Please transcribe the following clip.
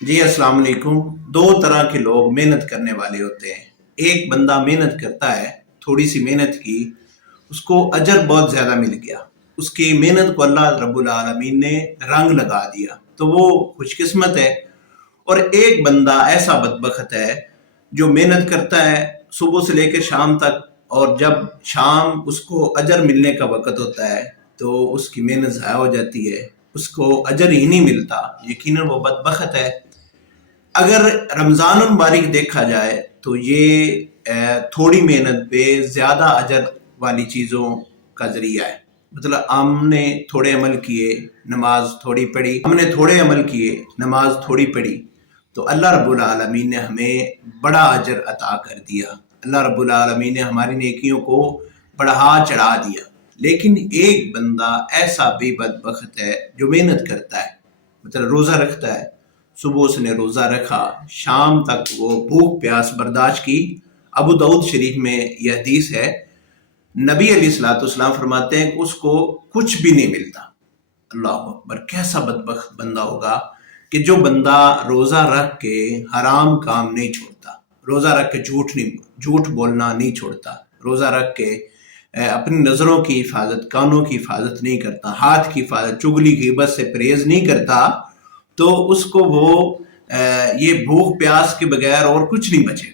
جی السلام علیکم۔ دو طرح کے لوگ محنت کرنے والے ہوتے ہیں۔ ایک بندہ محنت کرتا ہے، تھوڑی سی محنت کی، اس کو اجر بہت زیادہ مل گیا، اس کی محنت کو اللہ رب العالمین نے رنگ لگا دیا، تو وہ خوش قسمت ہے۔ اور ایک بندہ ایسا بدبخت ہے جو محنت کرتا ہے صبح سے لے کے شام تک، اور جب شام اس کو اجر ملنے کا وقت ہوتا ہے تو اس کی محنت ضائع ہو جاتی ہے، اس کو اجر ہی نہیں ملتا۔ یقیناً وہ بدبخت ہے۔ اگر رمضان المبارک دیکھا جائے تو یہ تھوڑی محنت پہ زیادہ اجر والی چیزوں کا ذریعہ ہے۔ مطلب ہم نے تھوڑے عمل کیے، نماز تھوڑی پڑھی، ہم نے تھوڑے عمل کیے، نماز تھوڑی پڑھی، تو اللہ رب العالمین نے ہمیں بڑا اجر عطا کر دیا۔ اللہ رب العالمین نے ہماری نیکیوں کو بڑھا چڑھا دیا۔ لیکن ایک بندہ ایسا بھی بدبخت ہے جو محنت کرتا ہے، مطلب روزہ رکھتا ہے، صبح اس نے روزہ رکھا، شام تک وہ بھوک پیاس برداشت کی۔ ابو داؤد شریف میں یہ حدیث ہے، نبی علیہ الصلوۃ والسلام فرماتے ہیں کہ اس کو کچھ بھی نہیں ملتا۔ اللہ اکبر! کیسا بدبخت بندہ ہوگا کہ جو بندہ روزہ رکھ کے حرام کام نہیں چھوڑتا، روزہ رکھ کے جھوٹ بولنا نہیں چھوڑتا، روزہ رکھ کے اپنی نظروں کی حفاظت، کانوں کی حفاظت نہیں کرتا، ہاتھ کی حفاظت، چگلی غیبت سے پرہیز نہیں کرتا، تو اس کو وہ یہ بھوک پیاس کے بغیر اور کچھ نہیں بچے گا۔